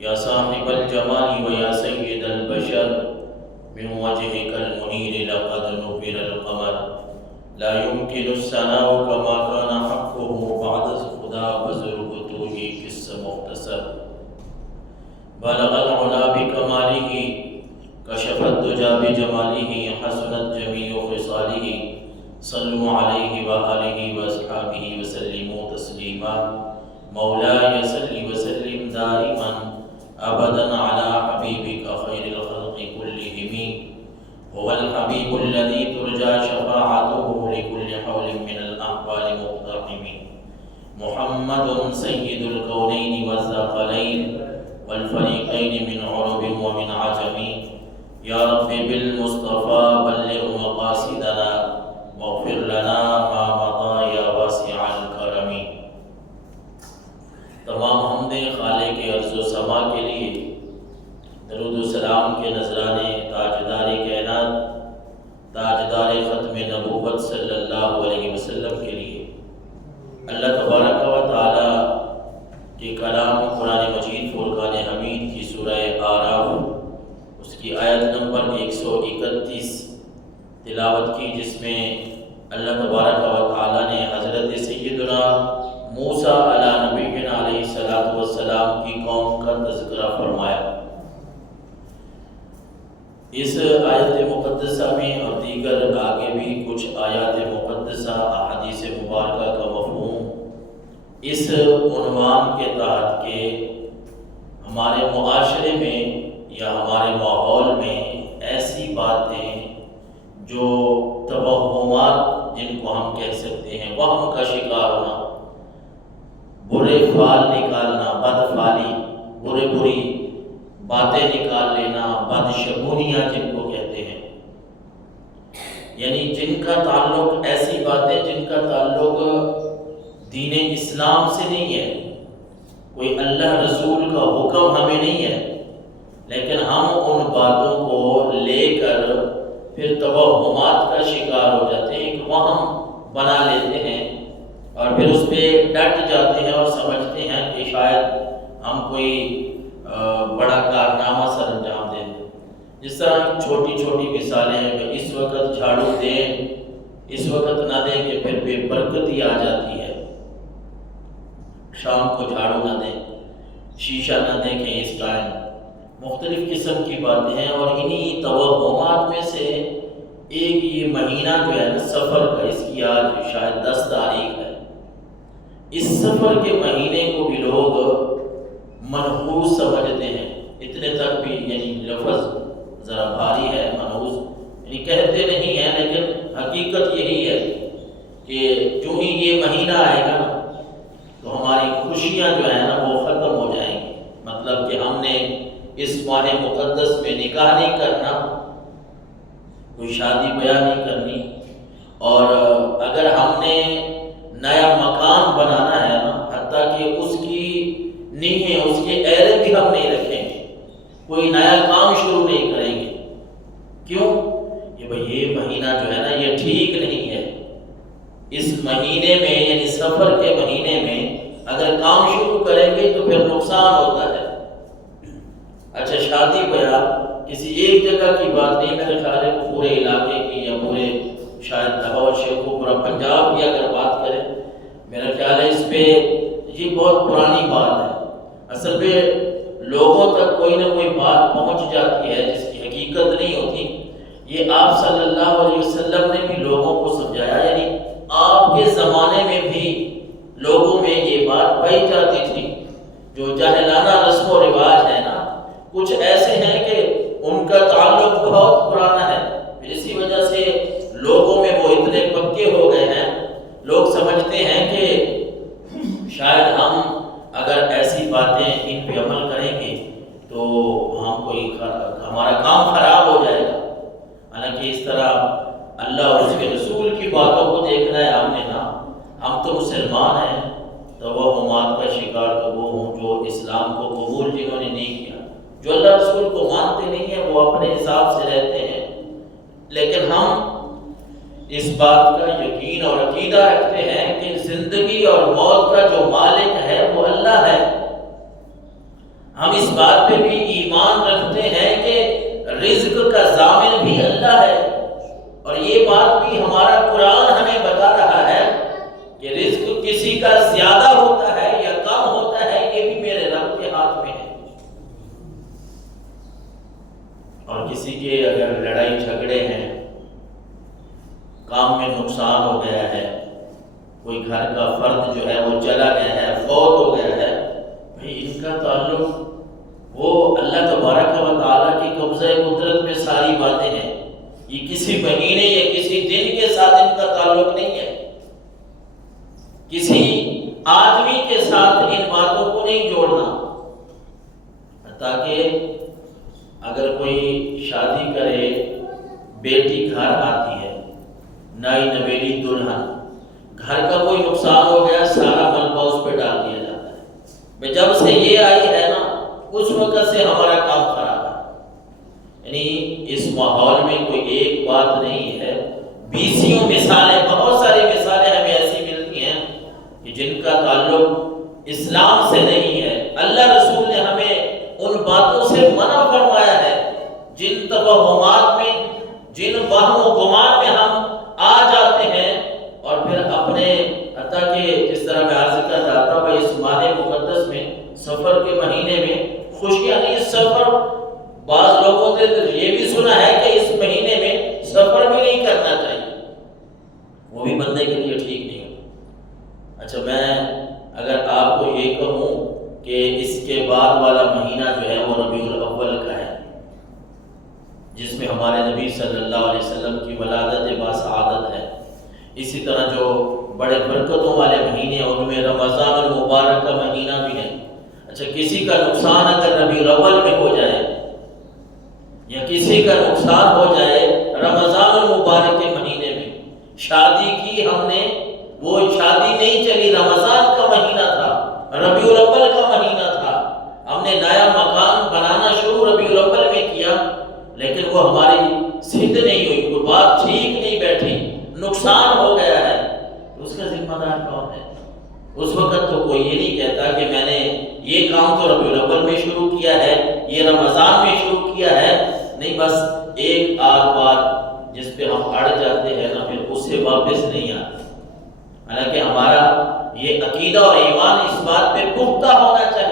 یا صاحب الجمال و یا سید البشر من وجهك المنیر لقد نور القمر لا يمكن الثناء كما كان حقه بعد خدا بزرگتو ہی قصہ مختصر بلغ العلا بکمالہ کشف الدجى بجمالہ حسنت جمیع خصالہ صلوا علیہ وآلہ واصحابہ وسلموا تسلیما مولاي صل وسلم دائما ابدا على حبيبك خير الخلق كلهم هو الحبيب الذي ترجى شفاعته لكل حول من الاحوال مقتحم محمد سيد الكونين والثقلين والفريقين من عرب ومن عجم يا رب بالمصطفى بلغ مقاصدنا واغفر لنا ما مضى يا واسع الكرم۔ تمام حمد خالق ارض و سما کے لیے، درود و سلام کے نذرانے تاجدار کائنات تاجدار ختم نبوت صلی اللہ علیہ وسلم کے لیے اللہ تبارک و تعالی کے کلام قرآن مجید فرقان حمید کی سورہ اعراف اس کی آیت نمبر 131 تلاوت کی، جس میں اللہ تبارک و تعالی نے حضرت سیدنا موسیٰ علیہ نبینا علیہ السلام کی قوم کا تذکرہ فرمایا۔ اس آیت مقدسہ میں اور دیگر آگے بھی کچھ آیات مقدسہ احادیث مبارکہ کا مفہوم اس عنوان کے تحت کہ ہمارے معاشرے میں یا ہمارے ماحول میں ایسی باتیں جو توہمات جن کو ہم کہہ سکتے ہیں، وہم کا شکار ہونا، برے فعل نکالنا، بد فعلی، بری باتیں نکال لینا، بدشگونیاں جن کو کہتے ہیں، یعنی جن کا تعلق، ایسی باتیں جن کا تعلق دین اسلام سے نہیں ہے، کوئی اللہ رسول کا حکم ہمیں نہیں ہے، لیکن ہم ان باتوں کو لے کر پھر توہمات کا شکار ہو جاتے ہیں، ایک وہم بنا لیتے ہیں اور پھر اس پہ ڈٹ جاتے ہیں اور سمجھتے ہیں کہ شاید ہم کوئی بڑا کارنامہ سر انجام دیں۔ جس طرح چھوٹی چھوٹی مثالیں ہیں کہ اس وقت جھاڑو دیں، اس وقت نہ دیں کہ پھر بے برکتی آ جاتی ہے، شام کو جھاڑو نہ دیں، شیشہ نہ دیکھیں اس ٹائم، مختلف قسم کی باتیں ہیں۔ اور انہی توہمات میں سے ایک یہ مہینہ جو ہے نا سفر کا، اس کی آج شاید 10 تاریخ ہے، اس سفر کے مہینے کو بھی لوگ منحوس سمجھتے ہیں، اتنے تک بھی، یعنی لفظ ذرا بھاری ہے منحوس، یعنی کہتے نہیں ہیں لیکن حقیقت یہی ہے کہ جو ہی یہ مہینہ آئے گا نا تو ہماری خوشیاں جو ہیں نا وہ ختم ہو جائیں گی۔ مطلب کہ ہم نے اس ماہ مقدس میں نکاح نہیں کرنا، کوئی شادی بیاہ نہیں کرنی، اور اگر ہم نے نیا مکان بنانا ہے نا، حتیٰ کہ اس کی نیہیں، اس کے ایرے بھی ہم نہیں رکھیں گے، کوئی نیا کام شروع نہیں کریں گے۔ کیوں؟ کہ بھئی یہ مہینہ جو ہے نا یہ ٹھیک نہیں ہے، اس مہینے میں یعنی سفر کے مہینے میں اگر کام شروع کریں گے تو پھر نقصان ہوتا ہے۔ اچھا، شادی بیاہ کسی ایک جگہ کی بات نہیں، میرے خیال ہے پورے علاقے کی یا پورے شاید لاہور شیخو پورا پنجاب کی اگر بات کریں، میرا خیال ہے اس پہ یہ بہت پرانی بات ہے۔ اصل پہ لوگوں تک کوئی نہ کوئی بات پہنچ جاتی ہے جس کی حقیقت نہیں ہوتی۔ یہ آپ صلی اللہ علیہ وسلم نے بھی لوگوں کو سمجھایا، یعنی آپ کے زمانے میں بھی لوگوں میں یہ بات پائی جاتی تھی۔ جو جاہلانہ رسم و رواج ہے نا، کچھ ایسے ہیں کہ ان کا تعلق بہت پرانا ہے، اسی وجہ سے لوگوں میں وہ اتنے پکے ہو گئے ہیں، لوگ سمجھتے ہیں کہ شاید ہم اگر ایسی باتیں ان پہ عمل کریں گے تو ہم ہمارا کام خراب ہو جائے گا۔ حالانکہ اس طرح اللہ اور اس کے رسول کی باتوں کو دیکھنا ہے ہم نے نا، ہم تو مسلمان ہیں، توہمات کا شکار تو وہ ہوں جو اسلام کو قبول جنہوں نے نہیں کیا، جو اللہ رسول کو مانتے نہیں ہیں، وہ اپنے حساب سے رہتے ہیں، لیکن ہم اس بات کا یقین اور عقیدہ رکھتے ہیں کہ زندگی اور موت کا جو مالک ہے وہ اللہ ہے۔ ہم اس بات پہ بھی ایمان رکھتے ہیں کہ رزق کا ضامن بھی اللہ ہے، اور یہ بات بھی ہمارا قرآن ہمیں بتا رہا ہے کہ رزق کسی کا زیادہ ہوتا ہے یا کم ہوتا ہے یہ بھی میرے رب کے ہاتھ میں ہے۔ اور کسی کے اگر لڑائی جھگڑے ہیں، کام میں نقصان ہو گیا ہے، کوئی گھر کا فرد جو ہے وہ چلا گیا ہے، فوت ہو گیا ہے، بھئی ان کا تعلق وہ اللہ تبارک و تعالیٰ کی قبضہ قدرت میں ساری باتیں ہیں، یہ کسی مہینے یا کسی دن کے ساتھ ان کا تعلق نہیں ہے، کسی آدمی کے ساتھ ان باتوں کو نہیں جوڑنا۔ تاکہ اگر کوئی شادی کرے، بیٹی گھر آتی ہے، نئی نویلی دلہن، گھر کا کوئی نقصان ہو گیا، سارا ملبہ اس پہ ڈال دیا جاتا ہے، جب سے یہ آئی ہے نا اس وقت سے ہمارا کام خراب ہے۔ یعنی اس ماحول میں کوئی ایک بات نہیں ہے، بیسیوں مثالیں، بہت ساری مثالیں ہمیں ایسی ملتی ہیں کہ جن کا تعلق اسلام سے نہیں ہے۔ اللہ رسول نے ہمیں ان باتوں سے منع فرمایا ہے جن توہمات میں، جن وہم و گمان میں ہم آ جاتے ہیں، اور پھر اپنے حتیٰ کہ جس طرح میں عرض کر رہا تھا بھائی اس ماہ مقدس میں، سفر کے مہینے میں خوشیاں نہیں، سفر بعض لوگوں نے یہ بھی سنا ہے کہ اس مہینے میں سفر بھی نہیں کرنا چاہیے، وہ بھی بندے کے لیے ٹھیک نہیں ہوتا۔ اچھا، میں اگر آپ کو یہ کہوں کہ اس کے بعد والا مہینہ جو ہے وہ ربیع الاول کا ہے، جس میں ہمارے نبی صلی اللہ علیہ وسلم کی ولادت باسعادت ہے، اسی طرح جو بڑے برکتوں والے مہینے ہیں ان میں رمضان المبارک کا مہینہ بھی ہے۔ اچھا، کسی کا نقصان اگر ربیع الاول میں ہو جائے یا کسی کا نقصان ہو جائے رمضان المبارک کے مہینے میں، شادی کی ہم نے، وہ شادی نہیں چلی، رمضان کا مہینہ تھا، ربیع الاول کا مہینہ تھا، ہم نے نیا مکان بنانا شروع ربیع الاول میں کیا، لیکن وہ ہماری صحت نہیں ہوئی، کوئی بات ٹھیک نہیں بیٹھی، نقصان ہو گیا ہے، اس کا ذمہ دار کون ہے؟ اس وقت تو کوئی یہ نہیں کہتا کہ میں نے یہ کام تو ربیع الاول میں شروع کیا ہے، یہ رمضان میں شروع کیا ہے، نہیں، بس ایک آدھ بات جس پہ ہم اڑ جاتے ہیں نا پھر اس سے واپس نہیں آتے۔ حالانکہ ہمارا یہ عقیدہ اور ایمان اس بات پہ پختہ ہونا چاہیے